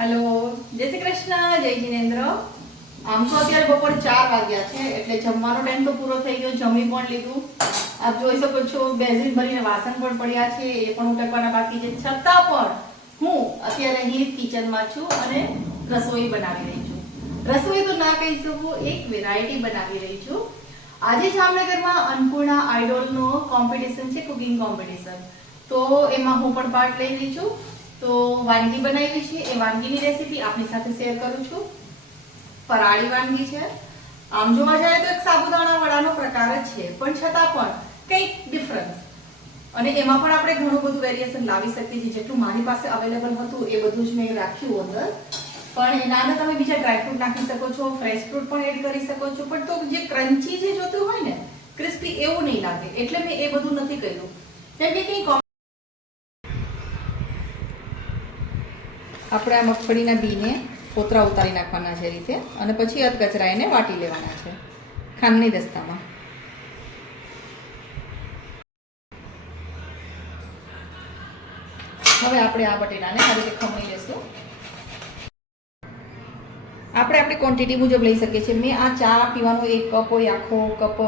Hello जय श्री कृष्ण जय जिनेन्द्र। आम तो अत्यारे बपोर 4 वाग्या छे એટલે જમવાનો ટાઈમ તો પૂરો થઈ ગયો, જમી પણ લીધું। આપ જોઈ શકો છો બેઝિન ભરીને વાસણ પણ પડ્યા છે, એ પણ ઉટકવાના બાકી છે। છતાં પણ હું અત્યારે અહીં કિચનમાં છું અને રસોઈ બનાવી રહી છું। રસોઈ તો ના કહી શકું, એક વેરાયટી બનાવી રહી છું। આજે જામનગરમાં અન્નપૂર્ણા આઈડોલનો કોમ્પિટિશન છે, કુકિંગ કોમ્પિટિશન, તો એમાં હું પણ પાર્ટ લઈ રહી છું। तो वानगी बनावी छे, ए वानगीनी रेसिपी आपनी साथे शेर करूं छुं। फराळी वानगी छे। आम जोवा जाए तो एक साबुदाणा वडानो प्रकार ज छे, पण छतां पण कंईक डिफरन्स अने एमां पण आपणे घणुं बधुं वेरिएशन लावी सकीए छीए। जेटલું મારી પાસે અવેલેબલ હતું એ બધું જ મેં રાખ્યું અંદર, પણ એના અંદર તમે બીજા ડ્રાય ફ્રૂટ નાખી શકો છો, ફ્રેશ ફ્રૂટ પણ એડ કરી શકો છો, પણ તો જે ક્રન્ચી જે જોતું હોય ને ક્રિસ્પી એવું નહીં લાગે, એટલે મેં એ બધું નથી કર્યું। કેમ કે કંઈ આપણે આ મગફળીના બીને પોતરા ઉતારી નાખવાના છે રીતે, અને પછી અધકચરા એને વાટી લેવાના છે ખાંડની દસ્તામાં। હવે આપણે આ બટેટાને આ રીતે ખમણી લેશું। આપણે આપણી ક્વોન્ટિટી મુજબ લઈ શકીએ છીએ। મેં આ ચા પીવાનો 1 કપ હોય આખો કપ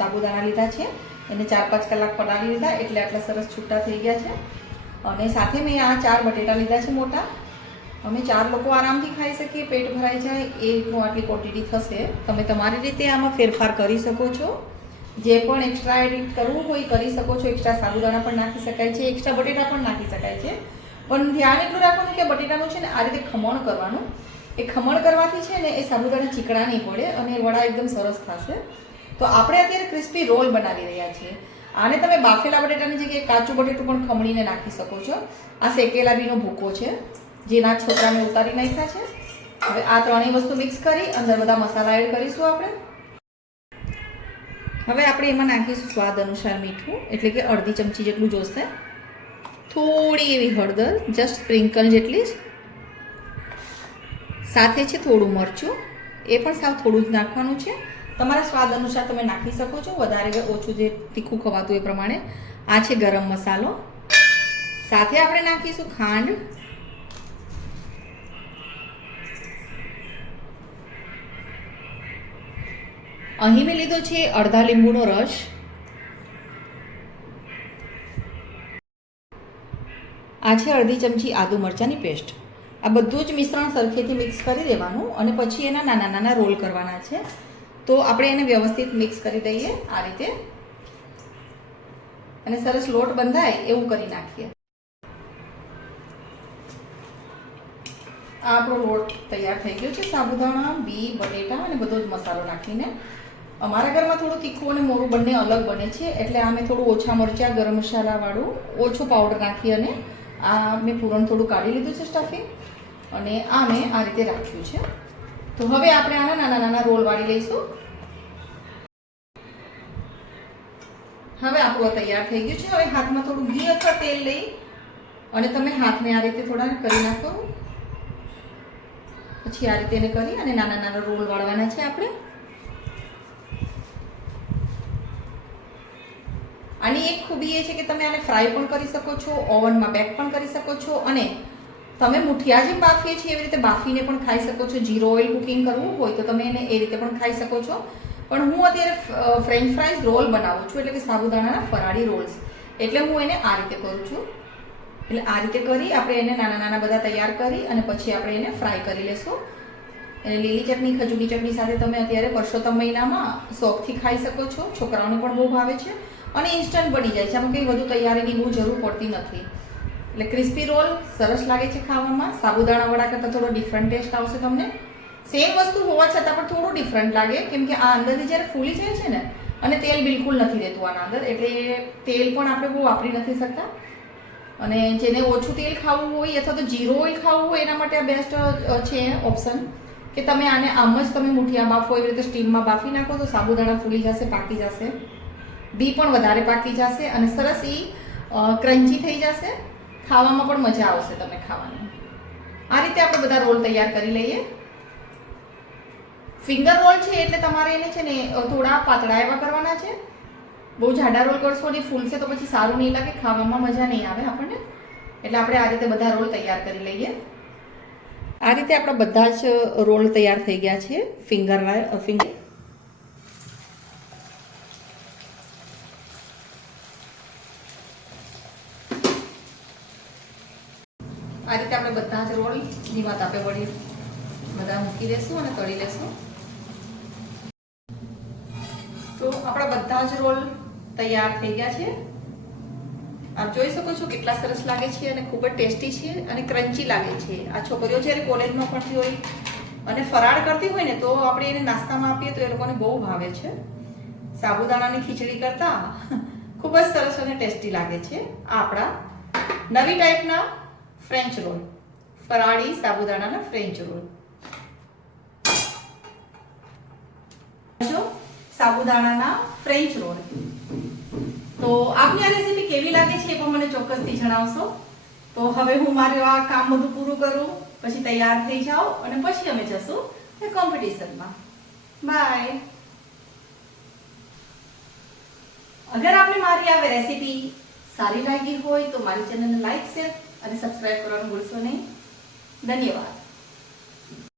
સાબુદાણા લીધા છે, એને 4-5 કલાક પલાળી લીધા, એટલે આટલા સરસ છૂટા થઈ ગયા છે। અને સાથે મેં આ 4 બટેટા લીધા છે મોટા। અમે 4 લોકો આરામથી ખાઈ શકીએ, पेट भराई जाए ए રીતનું આટલી ક્વોન્ટિટી થશે। તમે તમારી રીતે આમાં ફેરફાર કરી શકો છો, જે પણ એક્સ્ટ્રા એડિટ કરવું હોય કરી શકો છો। એક્સ્ટ્રા સાબુદાણા પણ નાખી શકાય છે, એક્સ્ટ્રા બટેટા પણ નાખી શકાય છે, પણ ધ્યાન એટલું રાખવાનું કે બટેટાનું છે ને આ રીતે ખમણ કરવાનું। એ ખમણ કરવાથી છે ને એ સાબુદાણા ચીકણા નહીં પડે અને વડા એકદમ સરસ થશે। તો આપણે અત્યારે ક્રિસ્પી રોલ બનાવી રહ્યા છીએ। આને તમે બાફેલા બટેટાની જગ્યાએ કાચું બટેટું પણ ખમણીને નાખી શકો છો। આ શેકેલા બીનો ભૂકો છે, જેના છોકરાને ઉતારી નાખ્યા છે। હવે આ ત્રણેય વસ્તુ મિક્સ કરી અંદર બધા મસાલા એડ કરીશું આપણે। હવે આપણે એમાં નાખીશું સ્વાદ અનુસાર મીઠું, એટલે કે અડધી ચમચી જેટલું જોશે। થોડી એવી હળદર, જસ્ટ સ્પ્રિંકલ જેટલી જ। સાથે છે થોડું મરચું, એ પણ સાવ થોડું જ નાખવાનું છે। તમારા સ્વાદ અનુસાર તમે નાખી શકો છો, વધારે ઓછું જે તીખું ખવાતું એ પ્રમાણે। આ છે ગરમ મસાલો, સાથે આપણે નાખીશું ખાંડ, અહીં મેં લીધો છે અડધા લીંબુનો રસ, આ છે અડધી ચમચી આદુ મરચાંની પેસ્ટ। આ બધું જ મિશ્રણ સરખેથી મિક્સ કરી દેવાનું અને પછી એના નાના નાના રોલ કરવાના છે। તો આપણે એને વ્યવસ્થિત મિક્સ કરી દઈએ આ રીતે, અને સરસ લોટ બંધાય એવું કરી નાખીએ। આ આપણો લોટ તૈયાર થઈ ગયો છે, સાબુદાણા, બી, બટેટા અને બધો જ મસાલો નાખીને। અમારા ઘરમાં થોડું તીખું અને મોરું બંને અલગ બને છે, એટલે આ મેં થોડું ઓછા મરચાં, ગરમ મસાલાવાળું ઓછો પાવડર નાખી અને આ મેં પૂરણ થોડું કાઢી લીધું છે સ્ટફિંગ, અને આ મેં આ રીતે રાખ્યું છે। તો હવે આપણે આના નાના નાના રોલ વાળી લઈશું। હવે આપણું તૈયાર થઈ ગયું છે। હવે હાથમાં થોડું ઘી અથવા તેલ લઈ અને તમે હાથને આ રીતે થોડા કરી નાખો, પછી આ રીતે એને કરી અને નાના નાના રોલ વાળવાના છે આપણે। આની એક ખૂબી એ છે કે તમે આને ફ્રાય પણ કરી શકો છો, ઓવનમાં બેક પણ કરી શકો છો, અને તમે મુઠિયા જેમ બાફીએ છીએ એવી રીતે બાફીને પણ ખાઈ શકો છો। જીરો ઓઇલ કુકિંગ કરવું હોય તો તમે એને એ રીતે પણ ખાઈ શકો છો, પણ હું અત્યારે ફ્રેન્ચ ફ્રાઈઝ રોલ બનાવું છું, એટલે કે સાબુદાણાના ફરાળી રોલ્સ, એટલે હું એને આ રીતે કરું છું। એટલે આ રીતે કરી આપણે એને નાના નાના બધા તૈયાર કરી અને પછી આપણે એને ફ્રાય કરી લેશું। એને લીલી ચટણી, ખજૂરની ચટણી સાથે તમે અત્યારે પરસોત્તમ મહિનામાં શોખથી ખાઈ શકો છો, છોકરાઓને પણ બહુ ભાવે છે અને ઇન્સ્ટન્ટ બની જાય છે। આમાં કંઈ વધુ તૈયારીની બહુ જરૂર પડતી નથી, એટલે ક્રિસ્પી રોલ સરસ લાગે છે ખાવામાં। સાબુદાણા વડા કરતાં થોડો ડિફરન્ટ ટેસ્ટ આવશે તમને। સેમ વસ્તુ હોવા છતાં પણ થોડું ડિફરન્ટ લાગે, કેમ કે આ અંદરથી જ્યારે ફૂલી જાય છે ને, અને તેલ બિલકુલ નથી રહેતું આના અંદર, એટલે તેલ પણ આપણે બહુ વાપરી નથી શકતા। અને જેને ઓછું તેલ ખાવું હોય અથવા તો જીરો ઓઇલ ખાવું હોય એના માટે આ બેસ્ટ છે ઓપ્શન, કે તમે આને આમ જ તમે મુઠિયા બાફો એવી રીતે સ્ટીમમાં બાફી નાખો તો સાબુદાણા ફૂલી જશે, પાકી જશે, બી પણ વધારે પાકી જશે અને સરસ એ ક્રન્ચી થઈ જશે, ખાવામાં પણ મજા આવશે તમે ખાવાની। આ રીતે આપણે બધા રોલ તૈયાર કરી લઈએ। ફિંગર રોલ છે એટલે તમારે એને છે ને થોડા પાતળા એવા કરવાના છે। બહુ જાડા રોલ કરશો અને ફૂલશે તો પછી સારું નહીં લાગે, ખાવામાં મજા નહીં આવે આપણને, એટલે આપણે આ રીતે બધા રોલ તૈયાર કરી લઈએ। આ રીતે આપણા બધા જ રોલ તૈયાર થઈ ગયા છે ફિંગર આ રીતે આપણે બધા જ રોલ ધીમા તાપે વળી બધા મૂકી દેશું અને તળી લેશું. તો આપણા બધા જ રોલ તૈયાર થઈ ગયા છે. આપ જોઈ શકો છો કેટલા સરસ લાગે છે અને ખૂબ જ ટેસ્ટી છે અને ક્રન્ચી લાગે છે. આ છોકરીઓ જ્યારે કોલેજમાં ભણતી હોય અને ફરાળ કરતી હોય ને તો આપણે એને નાસ્તામાં આપીએ તો એ લોકોને બહુ ભાવે છે. સાબુદાણાની ખીચડી કરતા ખૂબ જ સરસ અને ટેસ્ટી લાગે છે. આ આપણા નવી ટાઈપના ફ્રેન્ચ રોલ, ફરાળી સાબુદાણાના ફ્રેન્ચ રોલ. જો સાબુદાણાના ફ્રેન્ચ રોલ. તો આપની આ રેસીપી કેવી લાગે છે એ પણ મને ચોક્કસથી જણાવશો. તો હવે હું મારું આ કામ બધું પૂરું કરું, પછી તૈયાર થઈ જાઓ અને પછી અમે જશું કોમ્પિટિશનમાં. બાય. અગર આપને મારી આ રેસીપી સારી લાગી હોય તો મારી ચેનલને લાઈક, શેર અને સબસ્ક્રાઇબ કરવાનું ભૂલશો નહીં. ધન્યવાદ.